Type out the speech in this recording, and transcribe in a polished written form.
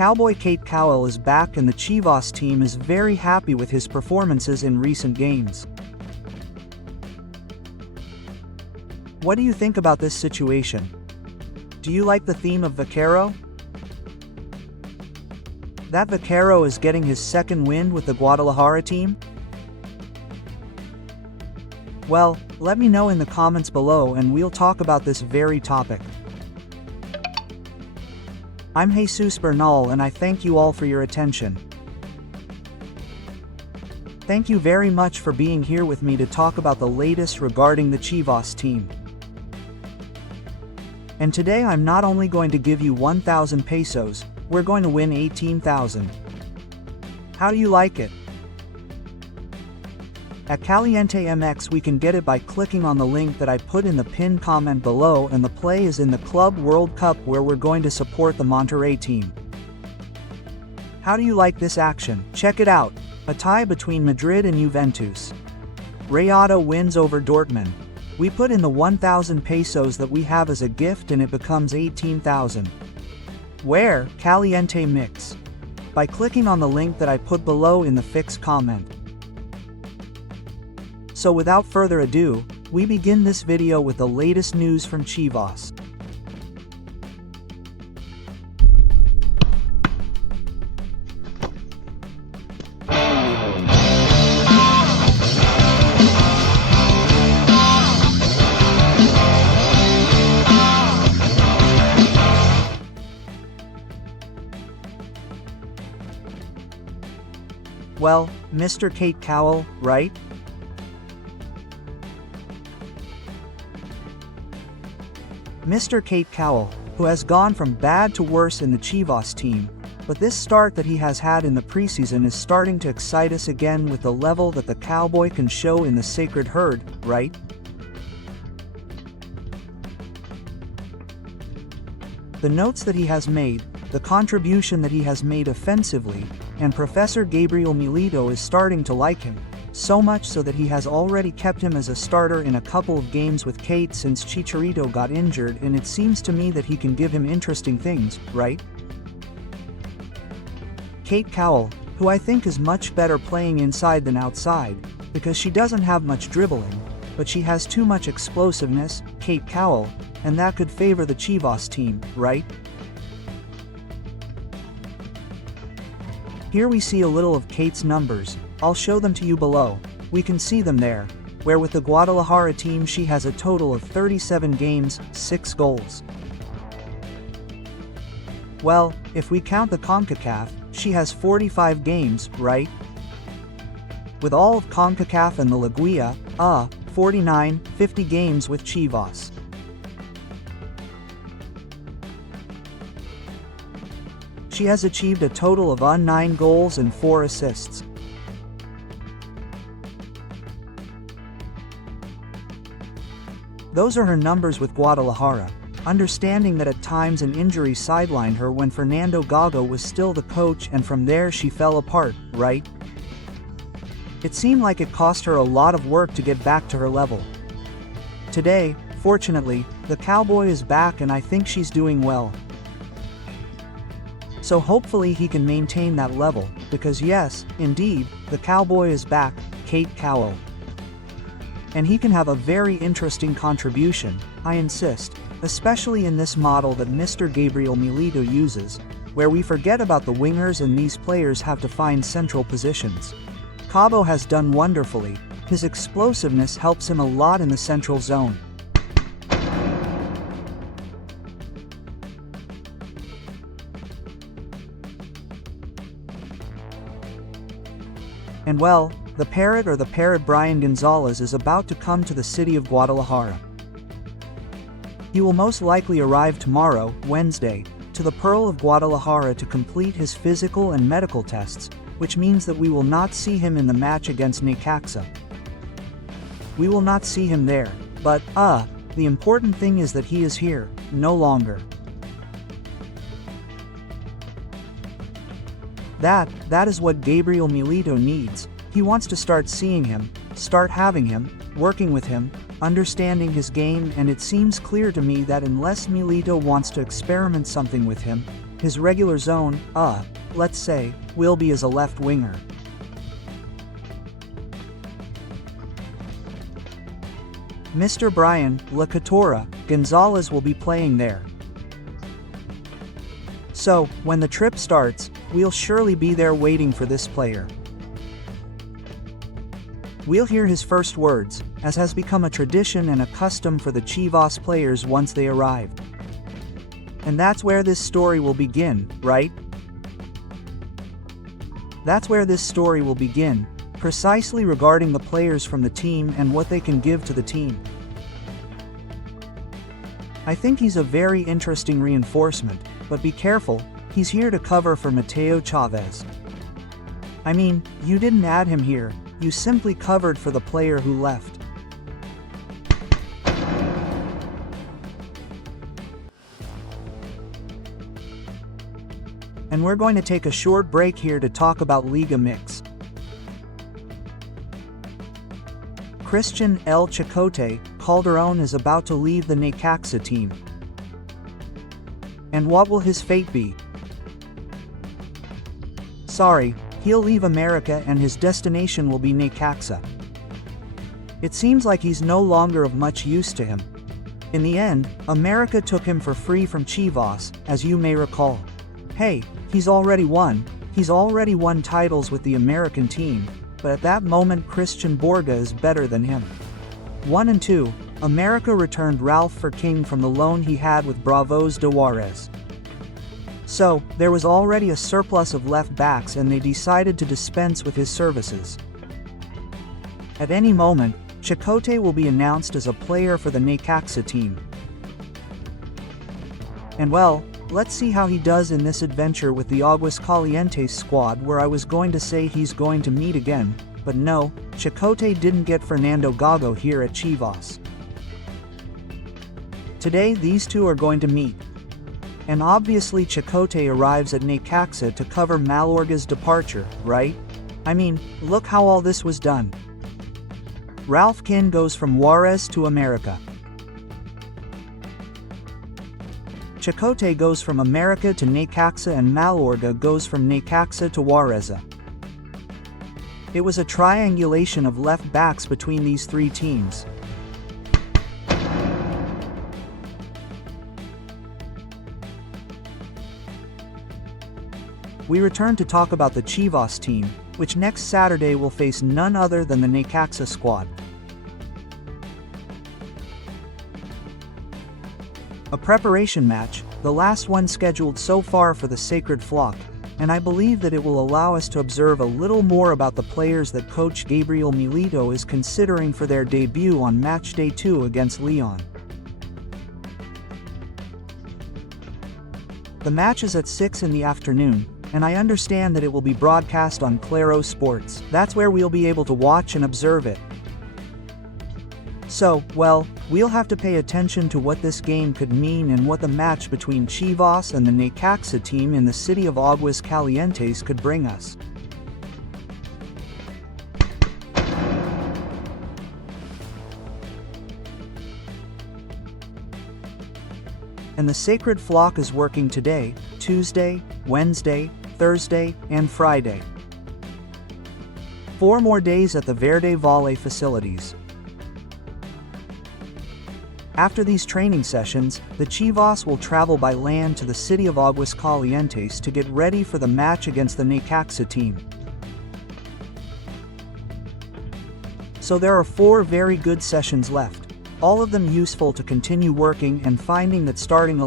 Cowboy Cowell is back and the Chivas team is very happy with his performances in recent games. What do you think about this situation? Do you like the theme of Vaquero? That Vaquero is getting his second win with the Guadalajara team? Well, let me know in the comments below and we'll talk about this very topic. I'm Jesus Bernal and I thank you all for your attention. Thank you very much for being here with me to talk about the latest regarding the Chivas team. And today I'm not only going to give you 1,000 pesos, we're going to win 18,000. How do you like it? At Caliente MX we can get it by clicking on the link that I put in the pinned comment below, and the play is in the Club World Cup where we're going to support the Monterrey team. How do you like this action? Check it out, a tie between Madrid and Juventus. Real wins over Dortmund. We put in the 1,000 pesos that we have as a gift and it becomes 18,000. Where? Caliente Mix. By clicking on the link that I put below in the fixed comment. So without further ado, we begin this video with the latest news from Chivas. Well, Mr. Cowell, right? Mr. Cowell, who has gone from bad to worse in the Chivas team, but this start that he has had in the preseason is starting to excite us again with the level that the Cowboy can show in the Sacred Herd, right? The notes that he has made, the contribution that he has made offensively, and Professor Gabriel Milito is starting to like him, so much so that he has already kept him as a starter in a couple of games with Kate since Chicharito got injured, and it seems to me that he can give him interesting things, right? Cowell, who I think is much better playing inside than outside, because she doesn't have much dribbling, but she has too much explosiveness, Cowell, and that could favor the Chivas team, right? Here we see a little of Kate's numbers. I'll show them to you below. We can see them there, where with the Guadalajara team she has a total of 37 games, 6 goals. Well, if we count the CONCACAF, she has 45 games, right? With all of CONCACAF and the Liguilla, 49, 50 games with Chivas. She has achieved a total of 9 goals and 4 assists. Those are her numbers with Guadalajara, understanding that at times an injury sidelined her when Fernando Gago was still the coach, and from there she fell apart, right? It seemed like it cost her a lot of work to get back to her level. Today, fortunately, the Cowboy is back and I think she's doing well. So hopefully he can maintain that level, because yes, indeed, the Cowboy is back, Cowell. And he can have a very interesting contribution, I insist, especially in this model that Mr. Gabriel Milito uses, where we forget about the wingers and these players have to find central positions. Cabo has done wonderfully, his explosiveness helps him a lot in the central zone. And well, the parrot Brian Gonzalez is about to come to the city of Guadalajara. He will most likely arrive tomorrow, Wednesday, to the Pearl of Guadalajara to complete his physical and medical tests, which means that we will not see him in the match against Necaxa. We will not see him there, but, the important thing is that he is here, no longer. That is what Gabriel Milito needs. He wants to start seeing him, start having him, working with him, understanding his game, and it seems clear to me that unless Milito wants to experiment something with him, his regular zone, let's say, will be as a left winger. Mr. Brian La Catora Gonzalez will be playing there. So, when the trip starts, we'll surely be there waiting for this player. We'll hear his first words, as has become a tradition and a custom for the Chivas players once they arrive. And that's where this story will begin, right? That's where this story will begin, precisely regarding the players from the team and what they can give to the team. I think he's a very interesting reinforcement, but be careful, he's here to cover for Mateo Chavez. I mean, you didn't add him here, you simply covered for the player who left. And we're going to take a short break here to talk about Liga Mix. Christian El Chicote Calderon is about to leave the Necaxa team. And what will his fate be? Sorry, he'll leave America and his destination will be Necaxa. It seems like he's no longer of much use to him. In the end, America took him for free from Chivas, as you may recall. Hey, he's already won titles with the American team, but at that moment Christian Borga is better than him. 1 and 2, America returned Ralph for King from the loan he had with Bravos de Juarez. So, there was already a surplus of left backs and they decided to dispense with his services. At any moment, Chicote will be announced as a player for the Necaxa team. And well, let's see how he does in this adventure with the Aguascalientes squad, where I was going to say he's going to meet again, but no, Chicote didn't get Fernando Gago here at Chivas. Today these two are going to meet. And obviously Chicote arrives at Necaxa to cover Malorga's departure, right? I mean, look how all this was done. Ralph Kin goes from Juarez to America. Chicote goes from America to Necaxa and Malorga goes from Necaxa to Juarez. It was a triangulation of left backs between these three teams. We return to talk about the Chivas team, which next Saturday will face none other than the Necaxa squad. A preparation match, the last one scheduled so far for the Sacred Flock, and I believe that it will allow us to observe a little more about the players that coach Gabriel Milito is considering for their debut on match day 2 against Leon. The match is at 6 in the afternoon, and I understand that it will be broadcast on Claro Sports. That's where we'll be able to watch and observe it. So, well, we'll have to pay attention to what this game could mean and what the match between Chivas and the Necaxa team in the city of Aguascalientes could bring us. And the Sacred Flock is working today, Tuesday, Wednesday, Thursday, and Friday. 4 more days at the Verde Valle facilities. After these training sessions, the Chivas will travel by land to the city of Aguascalientes to get ready for the match against the Necaxa team. So there are 4 very good sessions left, all of them useful to continue working and finding that starting